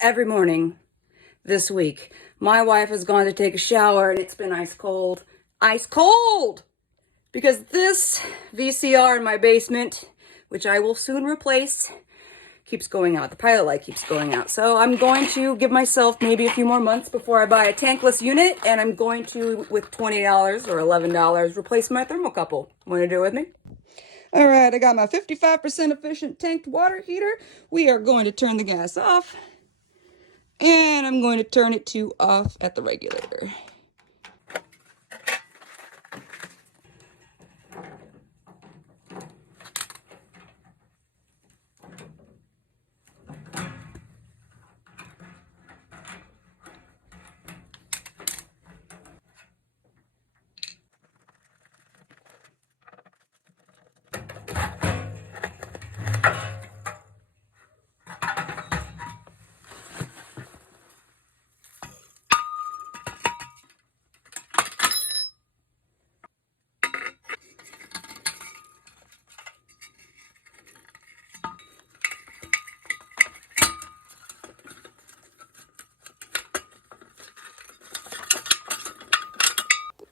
every morning this week. My wife has gone to take a shower and it's been ice cold. Ice cold! Because this VCR in my basement, which I will soon replace, keeps going out. The pilot light keeps going out. So I'm going to give myself maybe a few more months before I buy a tankless unit, and I'm going to, with $20 or $11, replace my thermocouple. Want to do it with me? All right, I got my 55% efficient tanked water heater. We are going to turn the gas off, and I'm going to turn it to off at the regulator.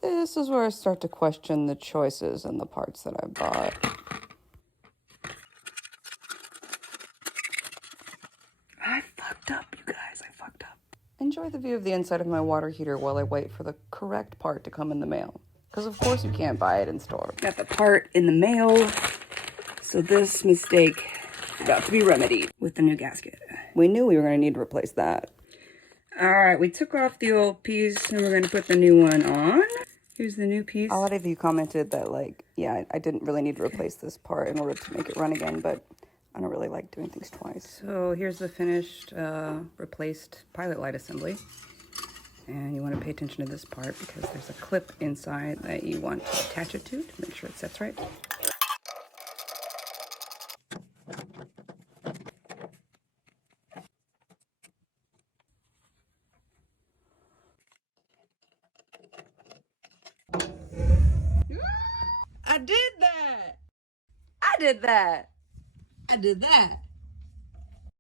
This is where I start to question the choices and the parts that I bought. I fucked up, you guys. I fucked up. Enjoy the view of the inside of my water heater while I wait for the correct part to come in the mail. Because of course you can't buy it in store. Got the part in the mail. So this mistake is about to be remedied with the new gasket. We knew we were going to need to replace that. All right, we took off the old piece and we're going to put the new one on. Here's the new piece. A lot of you commented that, like, yeah, I didn't really need to replace this part in order to make it run again, but I don't really like doing things twice. So here's the finished, replaced pilot light assembly. And you want to pay attention to this part because there's a clip inside that you want to attach it to make sure it sets right. I did that! I did that! I did that!